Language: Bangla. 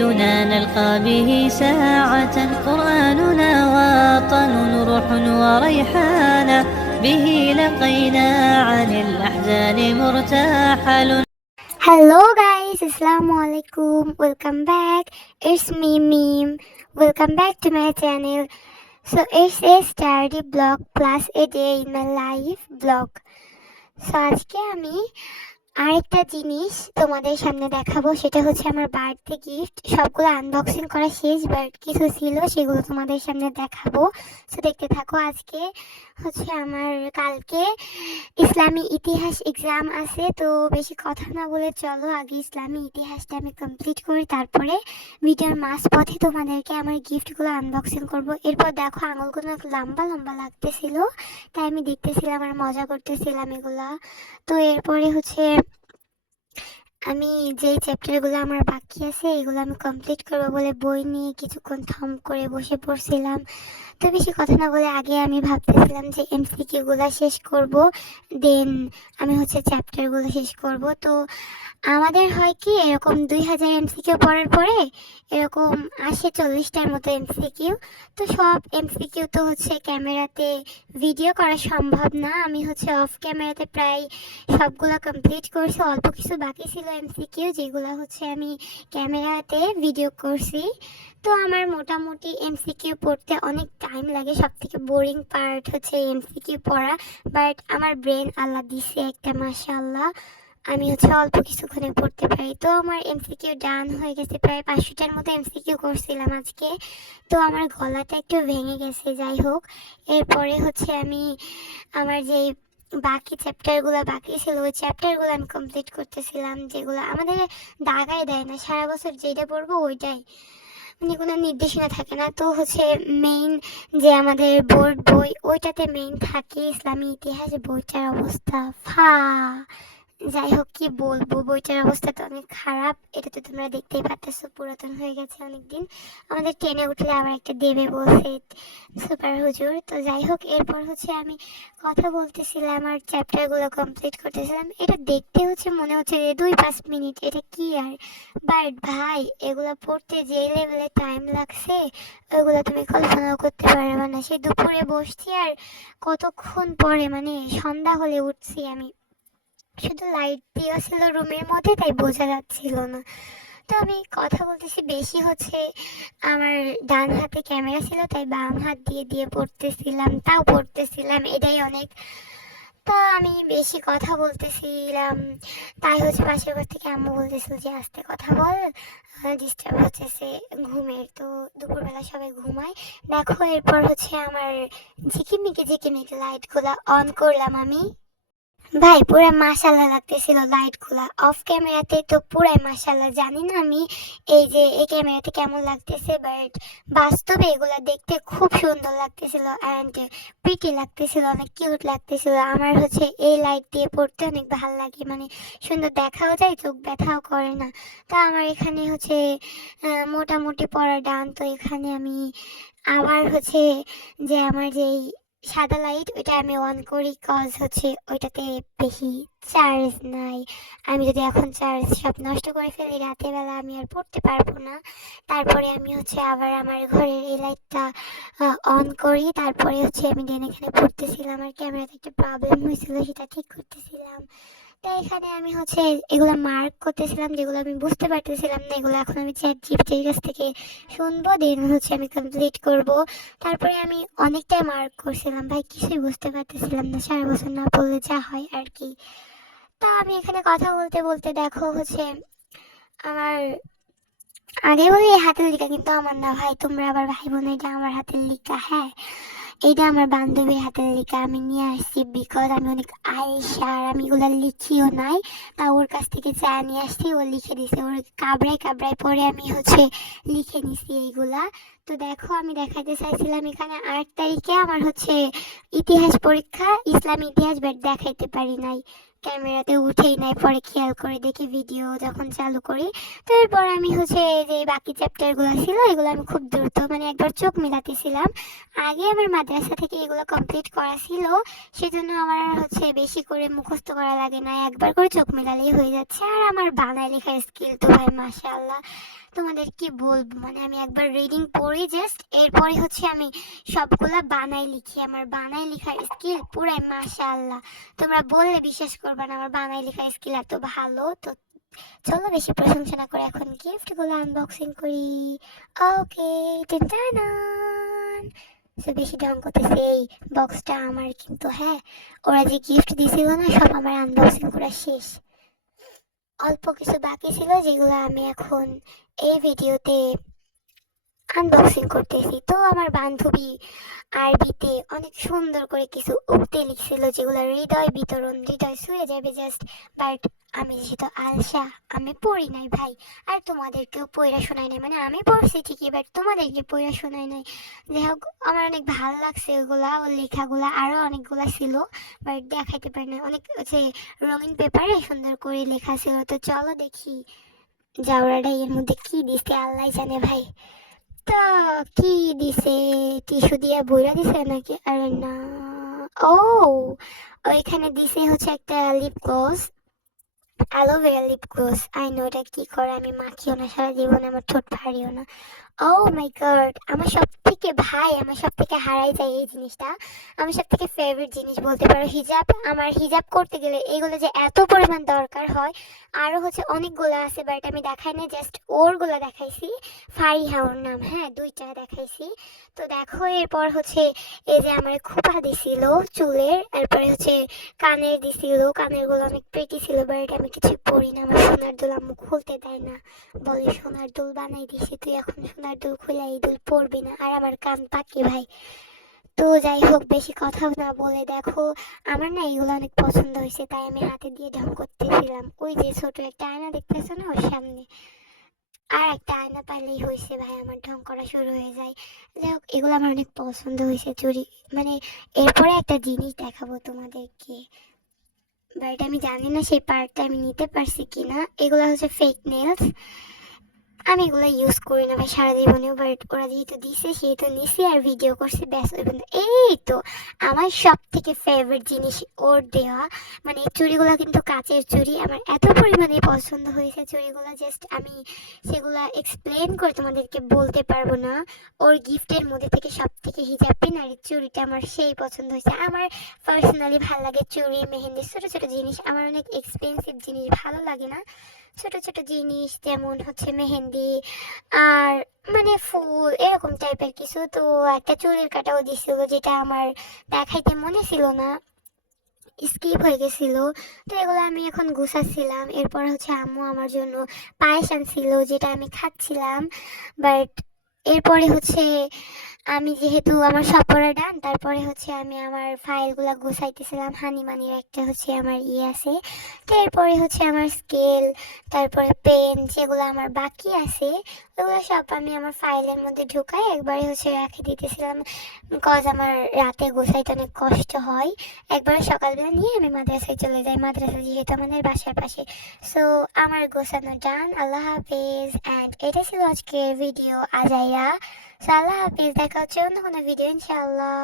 مجدنا نلقى به ساعة قرآننا وطن روح وريحانة به لقينا عن الأحزان مرتحل. Hello guys, Assalamualaikum. Welcome back. It's me Meme. Welcome back to my channel. So it's a study vlog plus a day in my life vlog. So আজকে আমি আরেকটা জিনিস তোমাদের সামনে দেখাবো, সেটা হচ্ছে আমার বার্থডে গিফট। সবগুলো আনবক্সিং করা শেষ, বাট কিছু ছিল সেগুলো তোমাদের সামনে দেখাবো। সো দেখতে থাকো। আজকে হচ্ছে আমার কালকে ইসলামী ইতিহাস এক্সাম আছে, তো বেশি কথা না বলে চলো আগে ইসলামী ইতিহাসটা আমি কমপ্লিট করি, তারপরে ভিডিওর মাঝপথে তোমাদেরকে আমার গিফটগুলো আনবক্সিং করব। এরপর দেখো আঙুলগুলো লম্বা লম্বা লাগতেছিল, তাই আমি দেখতেছিলাম আর মজা করতেছিলাম এগুলা। তো এরপরে হচ্ছে আমি যেই চ্যাপ্টারগুলো আমার বাকি আছে এগুলো আমি কমপ্লিট করবো বলে বই নিয়ে কিছুক্ষণ থম করে বসে পড়ছিলাম। তো বেশি কথা না বলে আগে আমি ভাবতেছিলাম যে এমসিকিউগুলো শেষ করব, দেন আমি হচ্ছে চ্যাপ্টারগুলো শেষ করব। তো আমাদের হয় কি, এরকম 2000 এমসিকিউ পড়ার পরে এরকম আসে 40টার মতো এমসিকিউ। তো সব এমসিকিউ তো হচ্ছে ক্যামেরাতে ভিডিও করা সম্ভব না। আমি হচ্ছে অফ ক্যামেরাতে প্রায় সবগুলো কমপ্লিট করছি, অল্প কিছু বাকি ছিল এমসিকিউ যেগুলো হচ্ছে আমি ক্যামেরাতে ভিডিও করছি। তো আমার মোটামুটি এমসিকিউ পড়তে অনেক টাইম লাগে, সব থেকে বোরিং পার্ট হচ্ছে এমসিকিউ পড়া। বাট আমার ব্রেন আল্লাহ দিছে একটা, মাশাআল্লাহ, আমি হচ্ছে অল্প কিছুক্ষণে পড়তে পারি। তো আমার এমসিকিউ ডান হয়ে গেছে, প্রায় 500টার মতো এমসিকিউ করছিলাম আজকে। তো আমার গলাটা একটু ভেঙে গেছে, যাই হোক। এরপরে হচ্ছে আমি আমার যেই বাকি চ্যাপ্টারগুলো বাকি ছিল ওই চ্যাপ্টারগুলো আমি কমপ্লিট করতেছিলাম, যেগুলো আমাদের দাগায় দেয় না, সারা বছর যেটা পড়বো ওইটাই, মানে কোনো নির্দেশনা থাকে না। তো হচ্ছে মেইন যে আমাদের বোর্ড বই ওইটাতে মেইন থাকে ইসলামী ইতিহাস, বইটার অবস্থা যাই হোক, কি বলবো, বইটার অবস্থা তো অনেক খারাপ। এটা তো তোমরা দেখতেই পাচ্ছো, পুরাতন হয়ে গেছে অনেকদিন। আমাদের টেনে উঠলে আবার একটা দেবে বলছে সুপার হুজুর। তো যাই হোক, এরপর হচ্ছে আমি কথা বলতেছিলাম আর চ্যাপ্টারগুলো কমপ্লিট করতেছিলাম। এটা দেখতে হচ্ছে মনে হচ্ছে যে 2-5 মিনিট, এটা কি আর, বাট ভাই এগুলো পড়তে যে লেভেলে টাইম লাগছে ওইগুলো তুমি কল্পনাও করতে পারবে না। সে দুপুরে বসছি আর কতক্ষণ পরে মানে সন্ধ্যা হলে উঠছি আমি, শুধু লাইট দেওয়া ছিল রুমের মধ্যে তাই বোঝা যাচ্ছিল না। তো আমি কথা বলতেছি বেশি হচ্ছে আমার ডান হাতে ক্যামেরা ছিল তাই বাম হাত দিয়ে দিয়ে পড়তেছিলাম, তাও পড়তেছিলাম, এটাই অনেক। তো আমি বেশি কথা বলতেছিলাম, তাই হচ্ছে পাশের ঘর থেকে আম্মু বলতেছিল যে আস্তে কথা বল, ডিস্টার্ব হচ্ছে ঘুমের। তো দুপুরবেলা সবাই ঘুমায়। দেখো এরপর হচ্ছে আমার ঝিকিমিকি ঝিকিমিকি লাইটগুলো অন করলাম আমি। ভাই পুরা মাশাআল্লাহ লাগতেছিল লাইট গুলা, অফ ক্যামেরাতে তো পুরাই মাশাআল্লাহ। জানি না আমি এই যে এই ক্যামেরাতে কেমন লাগতেছে, বাট বাস্তবে এগুলা দেখতে খুব সুন্দর লাগতেছিল অ্যান্ড প্রিটি লাগতেছিল, অনেক কিউট লাগতেছিল। আমার হচ্ছে এই লাইট দিয়ে পড়তে অনেক ভালো লাগে, মানে সুন্দর দেখাও যায়, চোখ ব্যথাও করে না। তো আমার এখানে হচ্ছে মোটামুটি পড়া ডান। তো এখানে আমি আবার হচ্ছে যে আমার যেই সাদা লাইট ওইটা আমি অন করি, কজ হচ্ছে ওইটাতে বেশি চার্জ নাই। আমি যদি এখন চার্জ সব নষ্ট করে ফেলি রাতের বেলা আমি আর পড়তে পারবো না। তারপরে আমি হচ্ছে আবার আমার ঘরের এই লাইটটা অন করি, তারপরে হচ্ছে আমি দেন এখানে পড়তেছিলাম। আর ক্যামেরাতে একটা প্রবলেম হয়েছিল, সেটা ঠিক করতেছিলাম। তো এখানে আমি হচ্ছে এগুলো মার্ক করতেছিলাম, যেগুলো আমি বুঝতে পারতেছিলাম না এগুলো এখন আমি চ্যাট জিপিটির কাছ থেকে শুনবো, দেন হচ্ছে আমি কমপ্লিট করব। তারপরে আমি অনেকটাই মার্ক করছিলাম, ভাই কিছুই বুঝতে পারতেছিলাম না, সারা বছর না পড়লে যা হয় আর কি। তা আমি এখানে কথা বলতে বলতে দেখো হচ্ছে আমার আগে বলে এই হাতের লেখা, কিন্তু আমার না ভাই, তোমরা আবার ভাই বোন এটা আমার হাতের লেখা। হ্যাঁ, এটা আমার বান্ধবীর হাতের লেখা, আমি নিয়ে আসছি বিকজ আমি অনেক আয়েশা আর আমি এগুলো লিখিও নাই, তা ওর কাছ থেকে চা নিয়ে আসছি, ও লিখে দিছে, ওর কাবড়ায় কাবড়ায় পরে আমি হচ্ছে লিখে নিছি এইগুলা। তো দেখো আমি দেখাতে চাইছিলাম এখানে 8 তারিখে আমার হচ্ছে ইতিহাস পরীক্ষা, ইসলামী ইতিহাস, বাট দেখাইতে পারি নাই, ক্যামেরাতে উঠেই নাই, পরে খেয়াল করে দেখি ভিডিও যখন চালু করি। তো এরপর আমি হচ্ছে যে বাকি চ্যাপ্টারগুলো ছিল এগুলো আমি খুব দ্রুত মানে একবার চোখ মিলাতেছিলাম। আগে আমার মাদ্রাসা থেকে এগুলো কমপ্লিট করা ছিল, সেজন্য আমার হচ্ছে বেশি করে মুখস্থ করা লাগে না, একবার করে চোখ মেলালেই হয়ে যাচ্ছে। আর আমার বাংলা লেখার স্কিল তো ভাই মাশাআল্লাহ, তোমাদের কি বলবো, মানে আমি একবার রিডিং পড়ি জাস্ট, এরপরে হচ্ছে আমি সবগুলা বানাই লিখি। আমার বানাই লেখার স্কিল পুরাই মাশাআল্লাহ, তোমরা বললে বিশ্বাস করবে না আমার বানাই লেখার স্কিল এত ভালো। তো চলো বেশি প্রশংসা না করে এখন গিফটগুলো আনবক্সিং করি। ওকে, টিনটানান। সো বেশি ঢং করতেছে, এই বক্সটা আমার কিন্তু, হ্যাঁ ওরা যে গিফট দিছিল না সব আমার আনবক্সিং করা শেষ। অল্প কিছু বাকি ছিল যেগুলো আমি এখন এই ভিডিওতে আনবক্সিং করতেছি। তো আমার বান্ধবী আরবিতে অনেক সুন্দর করে কিছু উক্তি লিখছিল যেগুলো হৃদয় বিতরণ, হৃদয় ছুঁয়ে যাবে জাস্ট। বাট আমি যেহেতু আলসা, আমি পড়ি নাই ভাই, আর তোমাদেরকেও পড়া শোনাই নাই, মানে আমি পড়ছি ঠিকই বাট তোমাদেরকে পড়া শোনাই নাই। যাই হোক, আমার অনেক ভালো লাগছে ওগুলা, ওর লেখাগুলা আরও অনেকগুলা ছিল বাট দেখাইতে পারি না। অনেক হচ্ছে রঙিন পেপারে সুন্দর করে লেখা ছিল। তো চলো দেখি জাউরাটা এর মধ্যে কি দিছে আল্লাহ জানে ভাই। তা কি দিছে, টিস্যু দিয়ে বইরা দিছে নাকি? আরে না, ও ওইখানে দিছে হচ্ছে একটা lip gloss, aloe vera lip gloss. I know এটা কি করে, আমি মাখিও না সারা জীবনে, আমার ঠোঁট ভারিও না। ও মাই গড, আমার সব থেকে ভাই, আমার সব থেকে হারাই যায় এই জিনিসটা। আমার সব থেকে ফেভারিট জিনিস বলতে পারো হিজাব। আমার হিজাব করতে গেলে এগুলো যে এত পরিমাণ দরকার হয়। আরও হচ্ছে অনেকগুলো আছে বাট আমি দেখাই না, জাস্ট ওরগুলো দেখাইছি। ফারিহা ওর নাম, হ্যাঁ দুইটা দেখাইছি। তো দেখো এরপর হচ্ছে এই যে আমার খোপা দিছিল চুলের, এরপরে হচ্ছে কানের দিছিল, কানের গুলো অনেক প্রিটি ছিল বাট আমি কিছু পরি না। আমার সোনার দুল আম্মু খুলতে দেয় না, বলে সোনার দুল বানাই দিছি তুই এখন সোনার দুল খুলে এই দুল পরবি না, আর আমার কান পাকি ভাই। তো যাই হোক, বেশি কথা না বলে দেখো, আমার না এইগুলো অনেক পছন্দ হয়েছে তাই আমি হাতে দিয়ে ঢং করতেছিলাম। ওই যে ছোট একটা আয়না দেখতেছো না ওর সামনে, আর একটা আয়না পাইলেই হয়েছে ভাই, আমার ঢং করা শুরু হয়ে যায়। যাই হোক, এগুলো আমার অনেক পছন্দ হয়েছে চুড়ি, মানে এরপরে একটা জিনিস দেখাবো তোমাদেরকে বাট আমি জানি না সেই পার্টটা আমি নিতে পারছি কিনা। এগুলো হচ্ছে ফেক নেলস, আমি এগুলো ইউজ করি না ভাই সারা জীবনেও বাট ওরা যেহেতু দিছে সেহেতু নিছি আর ভিডিও করছি ব্যাস ওই পর্যন্ত। এই তো আমার সব থেকে ফেভারিট জিনিস ওর দেওয়া, মানে এই চুড়িগুলো কিন্তু কাচের চুড়ি, আমার এত পরিমাণে পছন্দ হয়েছে চুড়িগুলো জাস্ট আমি সেগুলো এক্সপ্লেন করে তোমাদেরকে বলতে পারবো না। ওর গিফটের মধ্যে থেকে সব থেকে হিজাব পিন আর এই চুড়িটা আমার সেই পছন্দ হয়েছে। আমার পার্সোনালি ভালো লাগে চুড়ি মেহেন্দি ছোটো ছোটো জিনিস, আমার অনেক এক্সপেন্সিভ জিনিস ভালো লাগে না। ছোট ছোট জিনিস যেমন হচ্ছে মেহেন্দি আর মানে ফুল এরকম টাইপের কিছু। তো একটা চুলের কাটাও দিছিল যেটা আমার দেখাইতে মনে ছিল না, স্কিপ হয়ে গেছিল। তো এগুলো আমি এখন গুছাচ্ছিলাম। এরপর হচ্ছে আম্মু আমার জন্য পায়েস আনছিল যেটা আমি খাচ্ছিলাম বাট এরপরে হচ্ছে আমি যেহেতু আমার সব পড়া ডান, তারপরে হচ্ছে আমি আমার ফাইলগুলো গুছাইতেছিলাম। হানিমানির একটা হচ্ছে আমার ইয়ে আছে। তো এরপরে হচ্ছে আমার স্কেল, তারপরে পেন যেগুলো আমার বাকি আছে ওগুলো সব আমি আমার ফাইলের মধ্যে ঢুকাই একবারে হচ্ছে রেখে দিতেছিলাম। কজ আমার রাতে গোছাইতে অনেক কষ্ট হয়। একবারে সকালবেলা নিয়ে আমি মাদ্রাসায় চলে যাই, মাদ্রাসা যেহেতু আমাদের বাসার পাশে। সো আমার গোছানো ডান। আল্লাহ হাফিজ, অ্যান্ড এটা ছিল আজকের ভিডিও আজাইরা। সো আল্লাহ হাফিজ, দেখা হচ্ছে অন্য কোনো ভিডিও ইনশাআল্লাহ।